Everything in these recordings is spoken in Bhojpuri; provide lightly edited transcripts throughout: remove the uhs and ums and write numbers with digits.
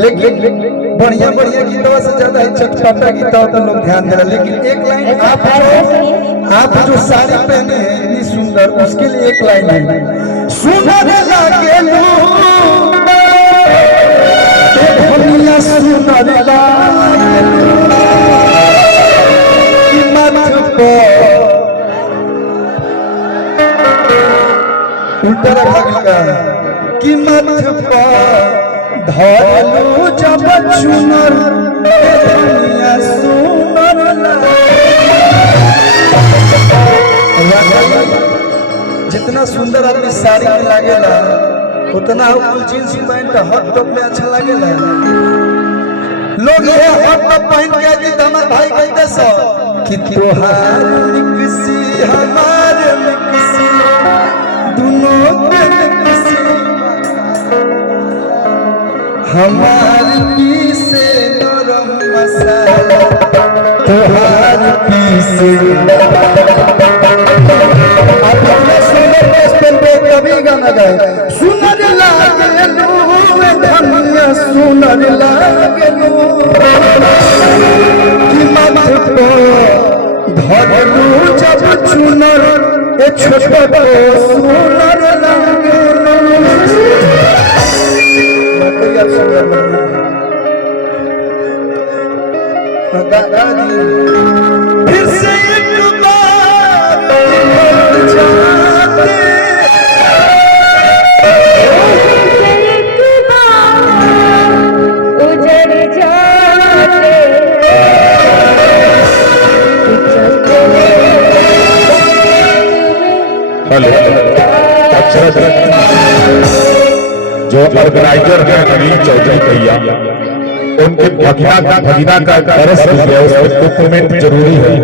लेकिन बढ़िया बढ़िया गीतों से ज्यादा चटपटा गीतों तो लोग ध्यान दे रहे। लेकिन एक लाइन आप जो साड़ी पहने हैं इतनी सुंदर, उसके लिए एक लाइन है, सुंदर लागे लो दुनिया सुंदर लागे कि मत को उल्टा रखा गया कि मत को धरलू जब चुनर दुनिया सुनर जितना सुंदर आदमी साड़ी में लागेला उतना फुल जींस पैंट हॉट टॉप में अच्छा लागेला। लोग ये हॉट टॉप पहन के कि हमारे भाई कहते सो कि तोहार निकसी हमार निकसी दोनों के निकसी हमार पीसे नरम मसाला तोहार पीसे कभी गाना गाए सुनर लागे धनिया सुनर लागे कि मत को धरलू जब चुनर ए छोटा को सुनर लागे फिर से एक बार जाते उजड़ जाते हेलो जो ऑर्गेनाइजर है अनिल चौधरी भैया, उनके भगीना का तरस है, उसमें डॉक्यूमेंट जरूरी है।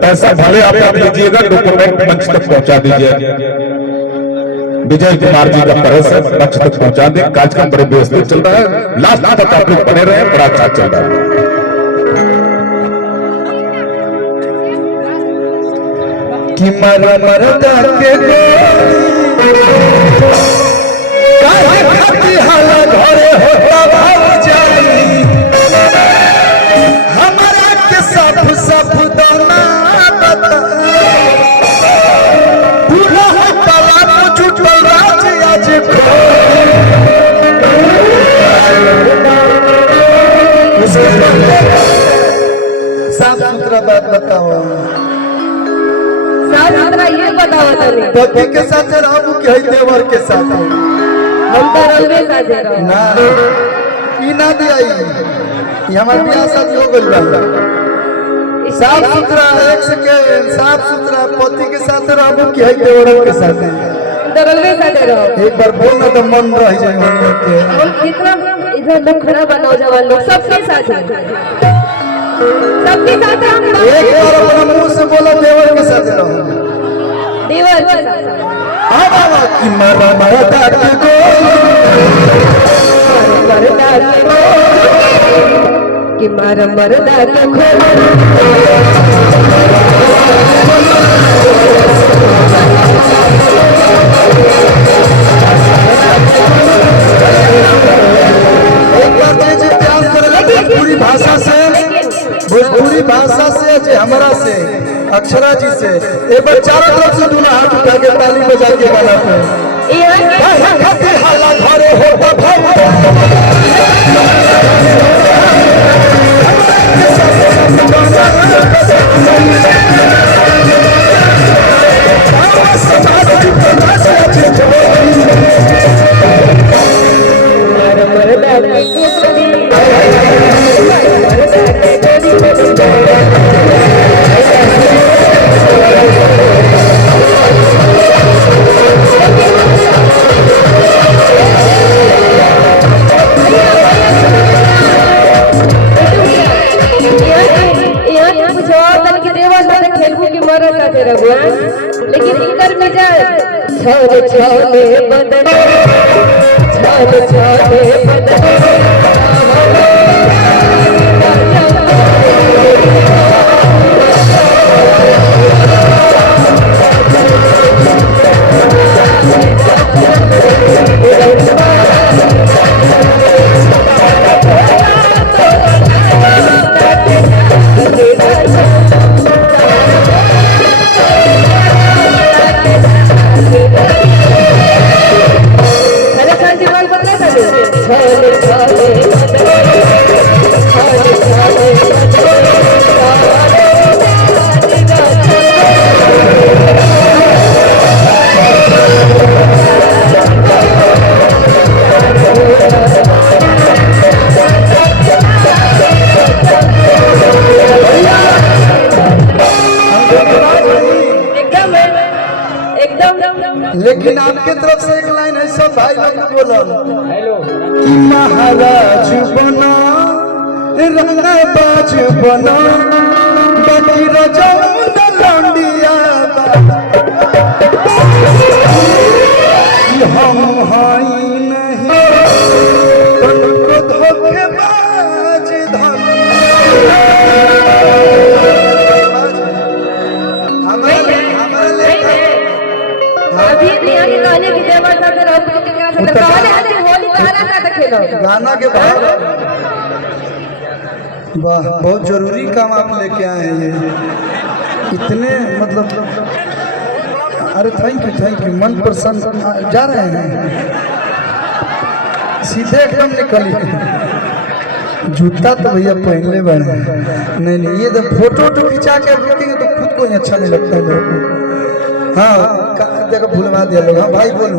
पैसा भले आप लीजिएगा, डॉक्यूमेंट मंच तक पहुंचा दीजिए। विजय कुमार जी का तरस है, मंच तक पहुंचा दें। कार्यक्रम बड़े व्यवस्थित चल रहा है, लास्ट तक आप लोग बने रहे, बड़ा अच्छा चल रहा है। कि मरदा के हाला घरे होता भाव जाई हमारा के सब दाना बता पूरा हटाला जुटल राज आज साफ सुथरा बात बताओ। साफ सुथरा ये बताओ पति के साथ रहू कि देवर के साथ हम तो रलवे साथे रहो ना ई ना दियाई ई हमार बियाह शादी हो गइल बा। साफ सुथरा एक सेकंड साफ सुथरा पति के साथ रहू कि देवर के साथ तो रलवे साथे रहो। एक बार बोल ना तो मन रह जाए होने के हम कितना इधर लोग खड़ा बनाओ जवान लोग सबके साथ हम एक बार अपना मुंह से बोलो देवर के साथ रहो। देवर के साथ कि मरदा के कि मारा मरदा के भोजपुरी भाषा से हमारा से अक्षरा जी से एक बार चारों तरफ से दूल्हा हाथ उठा के ताली बजा के गाना पे हाला घरे होता भाव लेकिन इनकर मिजाज छाले छाले बदन छाले छाले बदन लेकिन आपके तरफ से एक लाइन है सब भाई लोग बोलो कि महाराज बना रंगबाज बना बाकी रजौन लौंडिया कि हम हाई नहीं तुमको धोखेबाज गाना के बाद वाह बहुत जरूरी काम आप लेके आए हैं ये इतने मतलब अरे थैंक यू मन प्रसन्न जा रहे हैं सीधे एकदम निकलिए जूता तो भैया पहनले बड़े नहीं ये तो फोटो खिंचा के रुकेंगे तो खुद को ही अच्छा नहीं लगता है मेरे को। हाँ देखो भूलवा दिया लोग। हाँ भाई बोलो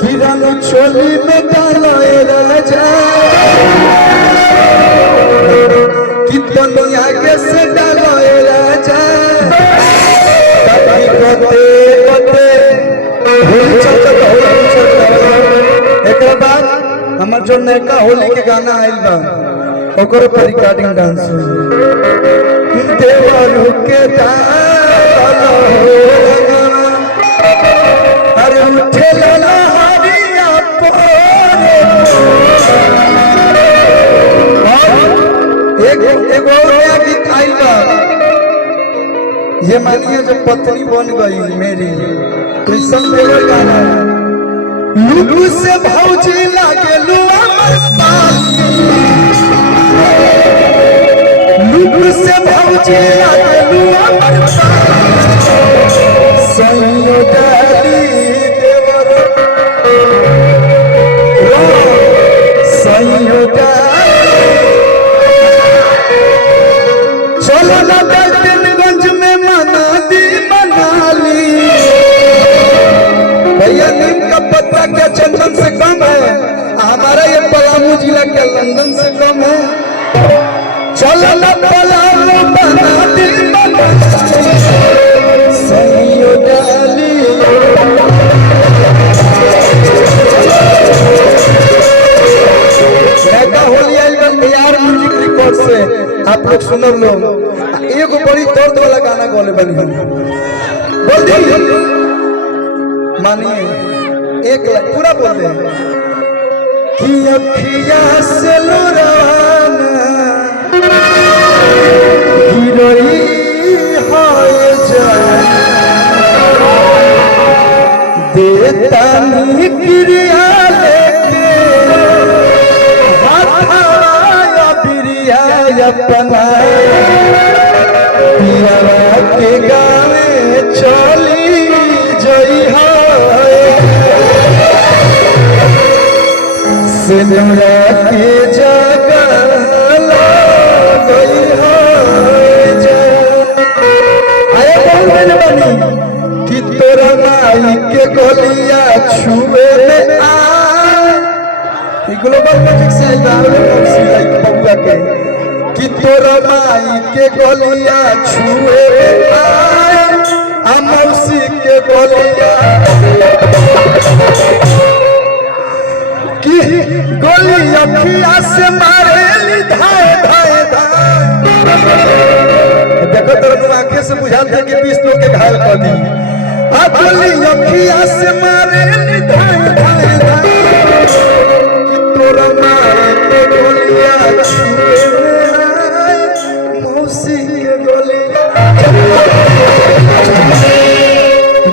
किरण चोली में डालो राजा कितनी आगे से डालो राजा एक बाद हमार जो नयका होली के गाना आइल बा ओकर पर रिकॉर्डिंग डांस देवरू के डालो अरे उठे लाला हरिया एगो और गीत आइल बा ये मानिए जब पत्नी बन गई मेरी तो इस सब देवर गाना लुलू से भौजी लागे लुआ लुलू से भौजी लागे लुआ सैयो डाली देवर सैयो डाली चलो ना गंज में मना दी मनाली भैया नीम का पत्ता क्या चंदन से कम है हमारा ये पलामू जिला क्या लंदन से कम है चलो ना पलामू बना दी सैयो डाली होली यार म्यूजिक रिकॉर्ड से आप लोग सुनर लोग एगो बड़ी दर्द वाला गाना बोले बनी बोल दी मानिए एक लाइन पूरा बोल दे कि अखिया से लोराना गिरई होए जाए देता नी क्रिया लेके हाथाया बिरिया अपना पिया के गावे चली जई सिंदूरा के जगह गई आए बोल बनी कि तोरा नाई के गोलिया छुए में आ ग्लोबल म्यूजिक से बबुआ के कि तोरा नाई के गोलिया छुए में आ मौसी के गोलिया कि गोली अखिया से मारे धाए धाए धाए से बुझाते हैं कि 20 लोग के घायल कर दी अखली अखिया से मारे निधाय धाय धाय कि तोरा मारे के गोलियां छुए आए मौसी के गोलियां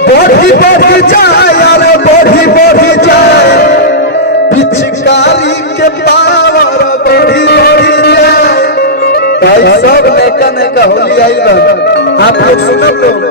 बढ़ी जाए अरे बढ़ी जाए पिचकारी के पावर बढ़ी जाए भाई सब नेका होली आई आप लोग सुनब लोग